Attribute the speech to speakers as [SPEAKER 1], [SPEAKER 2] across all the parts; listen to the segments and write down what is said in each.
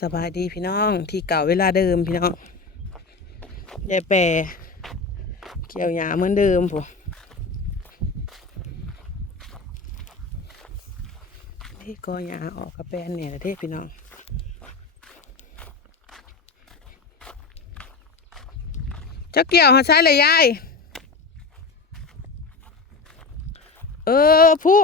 [SPEAKER 1] สบายดีพี่น้องที่เก่าเวลาเดิมพี่น้องยายแปรเกี่ยวหยาเหมือนเดิมผมเฮ้ยกอหยาออกกระแปนเนี่ยเด้พี่น้องจะเกี่ยวหาใช้เลยยายเออผู้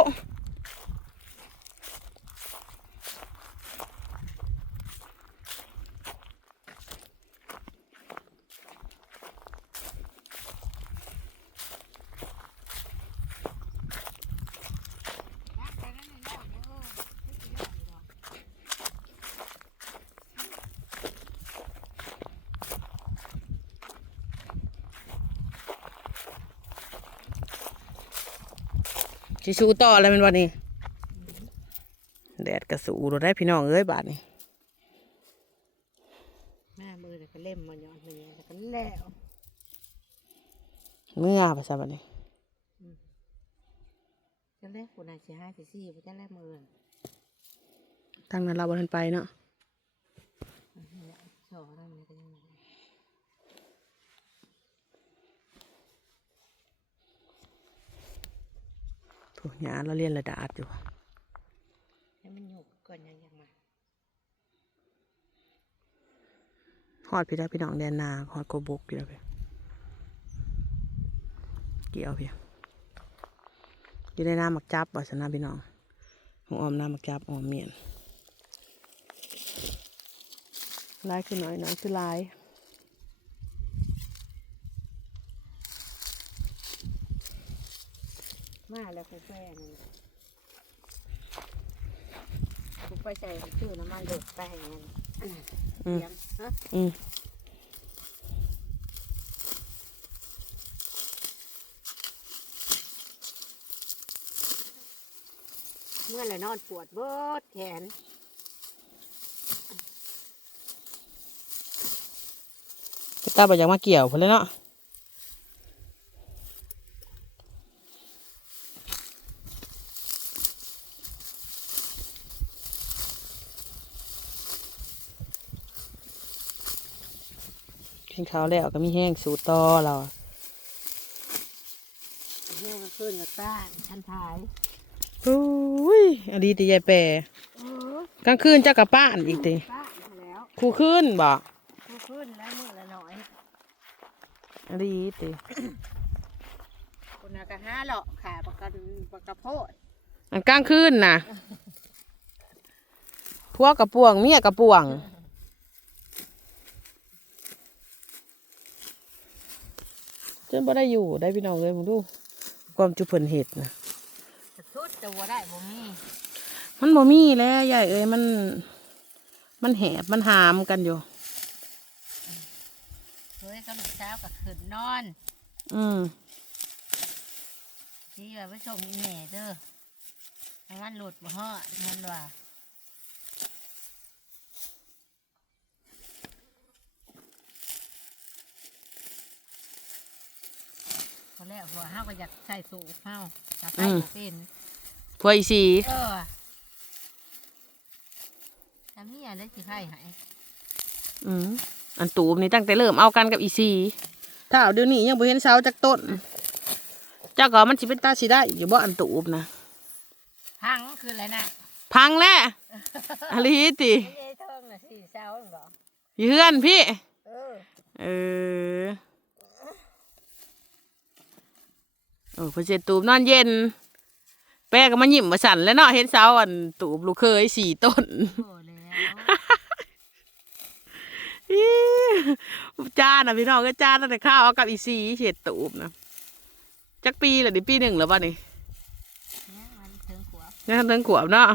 [SPEAKER 1] ชิชูต่ออะไรเป็นวันนี้แดดกระสูเราได้พี่น้องเอ้ยบาทนี้
[SPEAKER 2] แม่มือแล้วก็เล่มมันย้อนมันแล้วก็แล้ว
[SPEAKER 1] เมื่อภาษาบันนี้
[SPEAKER 2] จะแลกคนไหนสิห้าสิสี่บ่จะแลกมือ
[SPEAKER 1] ตั้งนั้นเราบนทันไปเนาะ
[SPEAKER 2] สองนั่นมันก็ยังไง
[SPEAKER 1] พวกหยาเราเรียนระดาษอยู่
[SPEAKER 2] ให้มันหยุกก่อนยังยังมา
[SPEAKER 1] ฮอดพี่ได้พี่น้องแดนนาฮอดโกบุกอยู่แล้วพี่เกี่ยวพี่อยู่ในน้ำหมักจับบ่สนะพี่น้องหมูออมน้ำหมักจับออมเมียนลายคือน้อยน้อยคือลาย
[SPEAKER 2] มาแล้วกูแฟนกูไปใส่ชื่อน้ำมันเดือดไปอย่างนั้น
[SPEAKER 1] อืม
[SPEAKER 2] เตรียมฮะ
[SPEAKER 1] อืม
[SPEAKER 2] เมื่อไรนอนปวดเบิดแขน
[SPEAKER 1] ตาบอกอยากมาเกี่ยวเพิ่นเลยเนาะ กินข้าวแล้วก็มีแห้งสูตรต่อเรา
[SPEAKER 2] เมื่อก็ขึ้นกับต้านชั้นท้าย
[SPEAKER 1] อุ้ยอดีตียายแปร
[SPEAKER 2] เออก
[SPEAKER 1] ลางคืนเจ้ากลับบ้านอีกตี
[SPEAKER 2] ต้านมาแล้ว
[SPEAKER 1] ครูขึ้นบ่
[SPEAKER 2] กูขึ้นแล้วมือละหน่อย
[SPEAKER 1] อดีตี
[SPEAKER 2] คนน่ะกันห้าหรอกขาประกันประกระโพด
[SPEAKER 1] อันกลางคืนน่ะพวกกระป่วงเมียกระป่วง จนบ่ได้อยู่ได้พี่น้องเลยมึงดู ความจุเพิ่นเห็ดนะ
[SPEAKER 2] จะชุดจะวัวได้บ่มี
[SPEAKER 1] มันบ่มีแล้วยายเอ้ยมัน มันแหบมันหามกันอยู่
[SPEAKER 2] เฮ้ยก็เช้ากับขึ้นนอน
[SPEAKER 1] อืม
[SPEAKER 2] ที่ว่าไปส่งอีแม่เด้อให้มันหลุดบ่ฮอดเงินว่า พอแล้วหัวเฮาก็อยากใส่สูบเฮาอยากใส่บ่เป็น
[SPEAKER 1] พวกอีสี
[SPEAKER 2] เออทำนี่อะไรสิไข่หาย
[SPEAKER 1] อืมอันตูมนี่ตั้งแต่เริ่มเอากันกับอีสีถ้าเอาเดี๋ยวนี้ยังบ่เห็นเสาจากต้น เจ้าก็มันสิเป็นตาสิได้อยู่บ่อันตูมนะ
[SPEAKER 2] พังคืออะไรนะ
[SPEAKER 1] พังแล้วอะไรติ
[SPEAKER 2] ไม่ได้เทิงน่ะสี่เช้าหรือเปล่า
[SPEAKER 1] อยู่เฮือนพี่
[SPEAKER 2] เออ
[SPEAKER 1] เออโอ้พอเสร็จตูมนอนเย็น แป้ก็มาหยิมมาสั่นแล้วเนาะเห็นเสาอันตูบลูกเคยสี่ต้น
[SPEAKER 2] โอ้แล้ว
[SPEAKER 1] อี๋จ้านะพี่น้องก็จ้าตั้งแต่ข้าวเอากับอีซีเฉดตูบนะจักปีเหรอดิปีหนึ่งแล้วป่ะนี่
[SPEAKER 2] เนี่ยมันถึงขวบ
[SPEAKER 1] นี่ทำเรื่องขวบเนาะ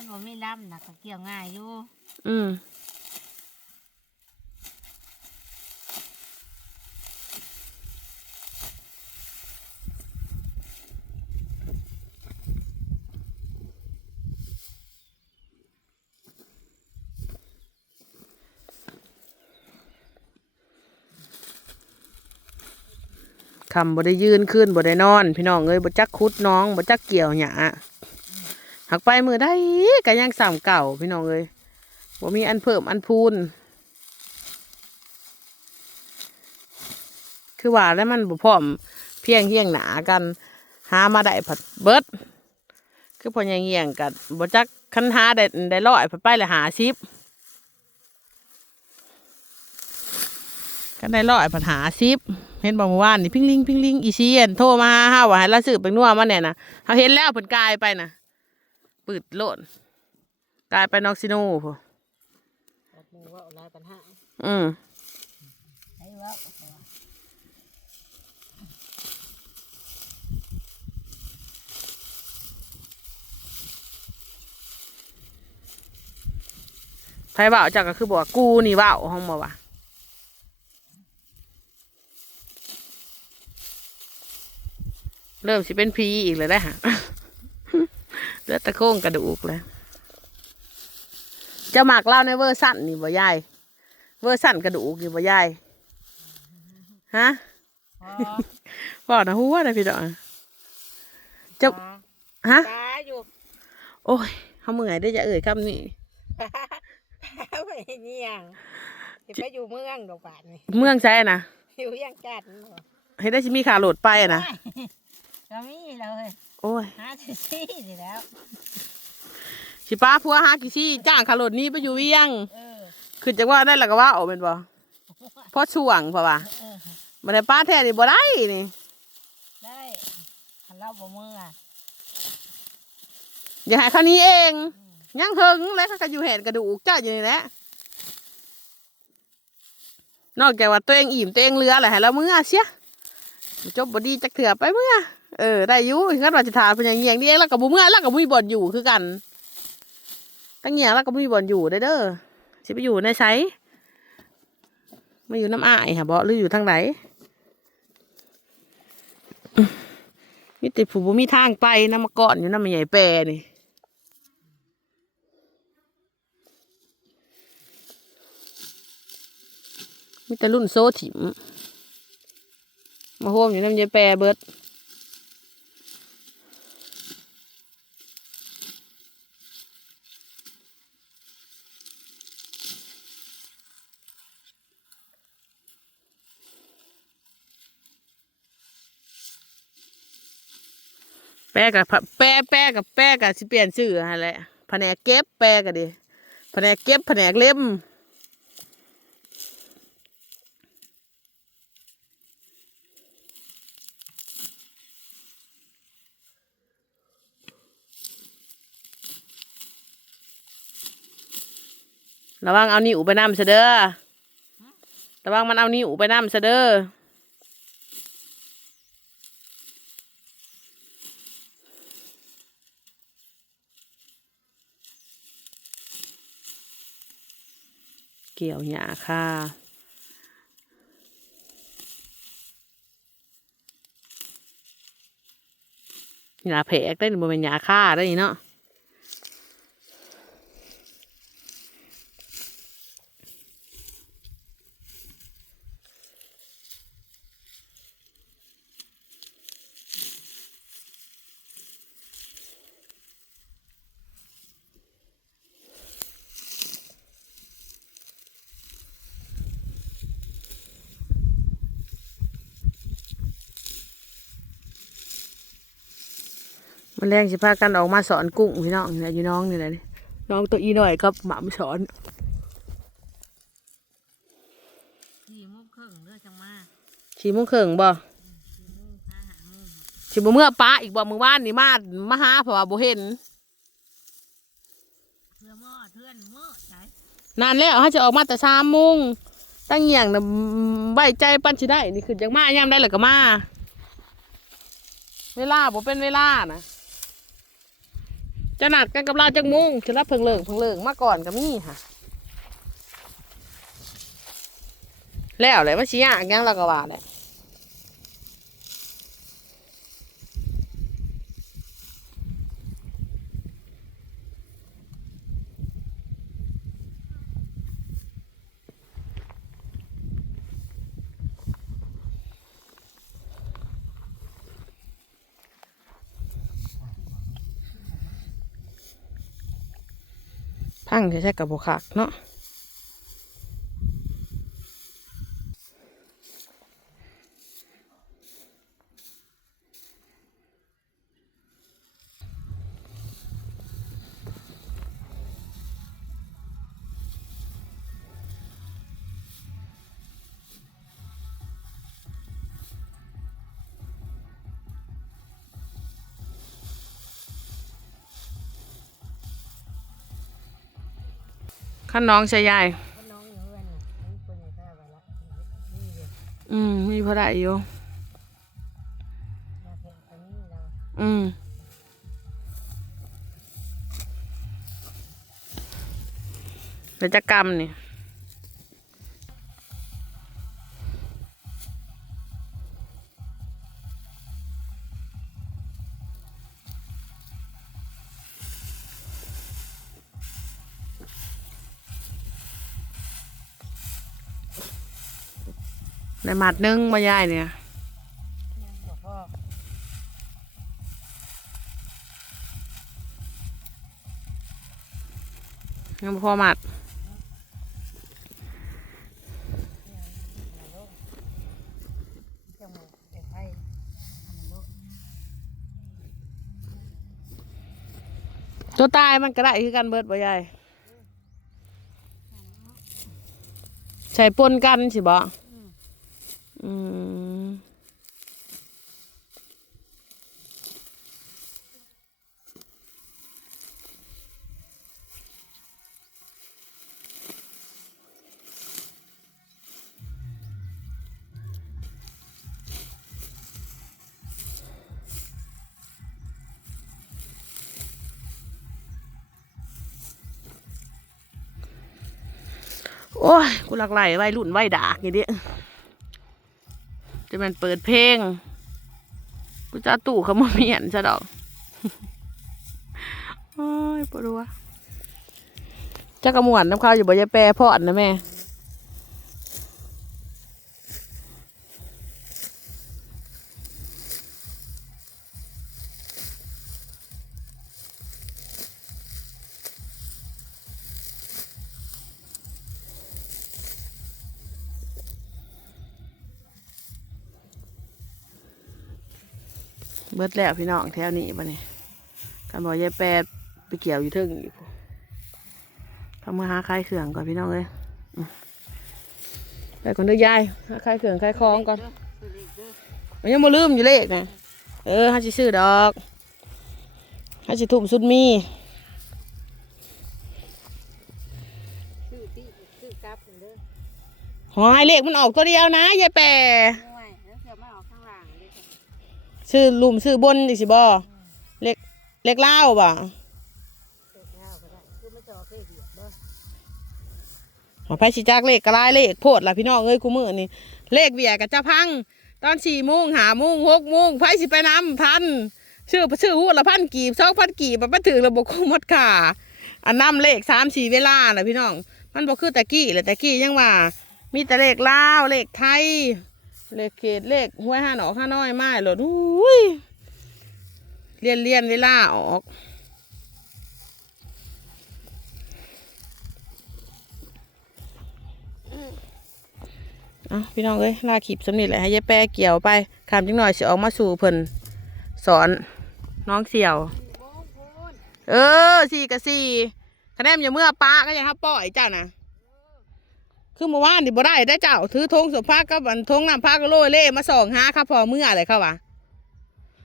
[SPEAKER 2] มันบ่มีลำนะก็เกี่ยวง่ายอยู่
[SPEAKER 1] อืมคำบ่ได้ยืนขึ้นบ่ได้นอน พี่น้องเอ้ยบ่จักคุดน้องบ่จักเกี่ยวหยา หักไปมือได้ก็ยังสามเก่าพี่น้องเอ้ยบ่มีอันเพิ่มอันพูน คือว่าแล้วมันบ่พร้อมเพียงเฮียงหนากัน หามาได้ผัดเบิด คือพอยังเงียงกันบ่จักคันหาได้ได้ร้อยผัดไปเลยหาสิบกันได้ร้อยผัดหาสิบเห็นบอกเมื่อวานนี่พิงลิงพิงลิงอีเซียนโทรมาหาเฮาว่าให้เราซื้อไปนัวมาเนี่ยนะเฮาเห็นแล้วเพิ่นกายไปนะ ปืดโลดกลายไปนอกซิโน่พอ
[SPEAKER 2] มือว่าอะไรปัญหา
[SPEAKER 1] อืม
[SPEAKER 2] ไอ้ว่า
[SPEAKER 1] ไผเว้าจักก็คือบอกว่ากูนี่เว้าห้องมาว่าเริ่มสิเป็นพีอีกเลยได้ฮะ อดตะโค้งกระดูกเลยเจะหมักเล่าในเวอร์สั้นนี่บ่ยายเวอร์สั้นกระดูกนี่บ่ยายฮะ
[SPEAKER 2] พอ
[SPEAKER 1] บอกนะหัวนะพี่ดอกเจะฮะ
[SPEAKER 2] ตาอยู่
[SPEAKER 1] โอ้ยเขาเมื่อยได้จะเอ่ยคำนี้
[SPEAKER 2] ไปเยี่ยงสิไปอยู่เมืองดอกบาทนี่
[SPEAKER 1] เมืองใช่นะ
[SPEAKER 2] อยู่ยังจัดบ่
[SPEAKER 1] ให้ได้ชิมีขาโหลดไปอะนะ
[SPEAKER 2] ก็มีเลย
[SPEAKER 1] โอ้ย
[SPEAKER 2] หาสิซี่สิแล้ว
[SPEAKER 1] สิป้าพัวหากี่ชี่จ้างขาโหลดนี้ไปอยู่เวียง
[SPEAKER 2] เออ
[SPEAKER 1] คือจังว่าได้และก็ว่าออกเป็นบ่เพราะช่วงเพราะว่า
[SPEAKER 2] เออ
[SPEAKER 1] มาได้ป้าแท้นี่บ่ได้นี่
[SPEAKER 2] ได้คันเล่าบ่มืออะ
[SPEAKER 1] อย่าให้เขานี้เองยังเฮิงแล้วเขาก็อยู่แหนกระดูกเจ้าอยู่นี่แหละนอกจากว่าตัวเองอิ่มตัวเองเรือแหละให้เราเมื่อเสียบ่จบบดีจักเถื่อไปเมื่อ เออได้อยู่งั้นว่าจะทานเป็นอย่างเงี้ยนี่เองแล้วกับบุเมื่อแล้วกับบุมีบ่อนอยู่คือกันตั้งเงี้ยแล้วกับบุมีบ่อนอยู่ได้เด้อสิไปอยู่ในไสมาอยู่น้ำอ้ายค่ะบ่หรืออยู่ทางไหนมีแต่ผู้บ่มีทางไปน้ำมาก่อนอยู่น้ำมันใหญ่แปรนี่มีแต่รุ่นโซถิมมาโฮมอยู่น้ำยายแปรเบิด ปรกับแปรแปรกับแปรกับสิเปลี่ยนชื่ออะไรแผนกเก็บแปรกับดิแผนกเก็บแผนกเล่มระวังเอานิ้วไปน้ำเสเด้อระวังมันเอานิ้วไปน้ำเสเด้อ เกี่ยวหยาค่ะหยาแผกได้หรือบ่เป็นหยาค่าได้เนาะ มันแรงสิพากันออกมาสอนกุ้งพี่น้องนี่แหละอยู่น้องนี่แหละนี่น้องตัวอีหน่อยกับหมามาสอน
[SPEAKER 2] สี่โมงครึ่งเลือจังมา
[SPEAKER 1] ชีมุ้งเขิงบ่
[SPEAKER 2] สี่โมงห้าหาโมง
[SPEAKER 1] ชีบ่เมื่อป้าอีกบ่มือว่านนี่มามาหาเพราะว่าบ่เห็น
[SPEAKER 2] เพื่อหม้อเทือนหม้อใช่
[SPEAKER 1] นานแล้วเขาจะออกมาแต่สามโมงตั้งเหี่ยงนะไว้ใจปันสิได้ นี่คือจังมายามได้แล้วก็มา เวลาบ่เป็นเวลานะ จะนัดกันกับเราจังมุงจะรับเพิงเลิงเพิงเลิงมาก่อนก็มีค่ะ แล้วเลยมาชี้ยากยังเราก็ว่าเลย พังใช่กับบคักเนาะ ข้าน้องชาย
[SPEAKER 2] ใหญ่อื
[SPEAKER 1] ม มีพอได้อยู่
[SPEAKER 2] อื
[SPEAKER 1] มกิจกรรมนี่ ในหมัดนึงมายายเนี่ย
[SPEAKER 2] บอกพ่อ
[SPEAKER 1] ยังพอหมัดตัวตายมันก็ได้คือกันเบิดบ่ยายใส่ปนกันสิบ่ อืมโอ้ย กูหลักไหลไว้รุ่นไว้ดากอย่างเดีย จะมันเปิดเพลงกูจะตู่เขามาเมียนซะดอกโอ้ยปวดหัวจักกระมวนน้ำข้าวอยู่บ่ยายแปรพอดนะแม่ เบิดแล้วพี่น้องแถวนี้บ่เนี่ยกันบอกยายแปดไปเกี่ยวอยู่เทึ่งอีกทำมาหาคลายเครื่องก่อนพี่น้องเลยอืมไปก่อนเด้อยายหาคลายเครื่องคลายคล้องก่อนมันยังบ่ลืมอยู่เลขนะเออฮัสิซื้อดอกฮัสิทุ่มสุดมี
[SPEAKER 2] ซื้อที่ซื้อกลับเด้อ
[SPEAKER 1] หอยเลขมันออกตัวเดียวนะยายแปร ซื้อลุมซื้อบนอีกสิบ่เลขเลขเล่าบ่
[SPEAKER 2] เสือข้าวก็ได้คือไม่จอเคยเดียดเด้อ
[SPEAKER 1] หอไผสิจักเลขกระลายเลขโพดล่ะพี่น้องเอ้ยกูมือนี่เลขเบียกับจะพัง ตอนสี่โมงหาโมงหกโมงไผสิไปน้ำทันชื่อชื่อหูละพันกีบสองพันกีบมันมาถึงระบบคงหมดขาอันน้ำเลขสามสี่เวลาน่ะพี่น้อง มันบอกคือตะกี้เลยตะกี้ยังว่า มีแต่เลขลาวเลขไทย เลขเขตเลขห้วยห้าหนอห้าน้อยไม้หลดอุ้ยเรียนเรียนเวลาออก เอาพี่น้องเอ้ยลาขีบสำเร็จแล้วให้ยายแปรเกี่ยวไปคำจังหน่อยสิออกมาสู่เพิ่นสอนน้องเสี่ยว เออสี่กับสี่คะแนนอย่าเมื่อป้าก็ยังฮับป้อยเจ้านะ คือเมื่อวานนี่บ่ได้ได้เจ้า ถือธงสุภาพกับอันธงน้ำพาก็โรยเล่มาส่องหาครับพอเมื่ออะไรเขาวะ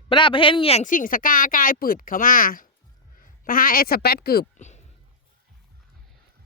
[SPEAKER 1] บ่ได้ไปเห็นเหงี่ยงสิ่งสกากายปืดเข้ามาไปหาเอสสเปดกึบ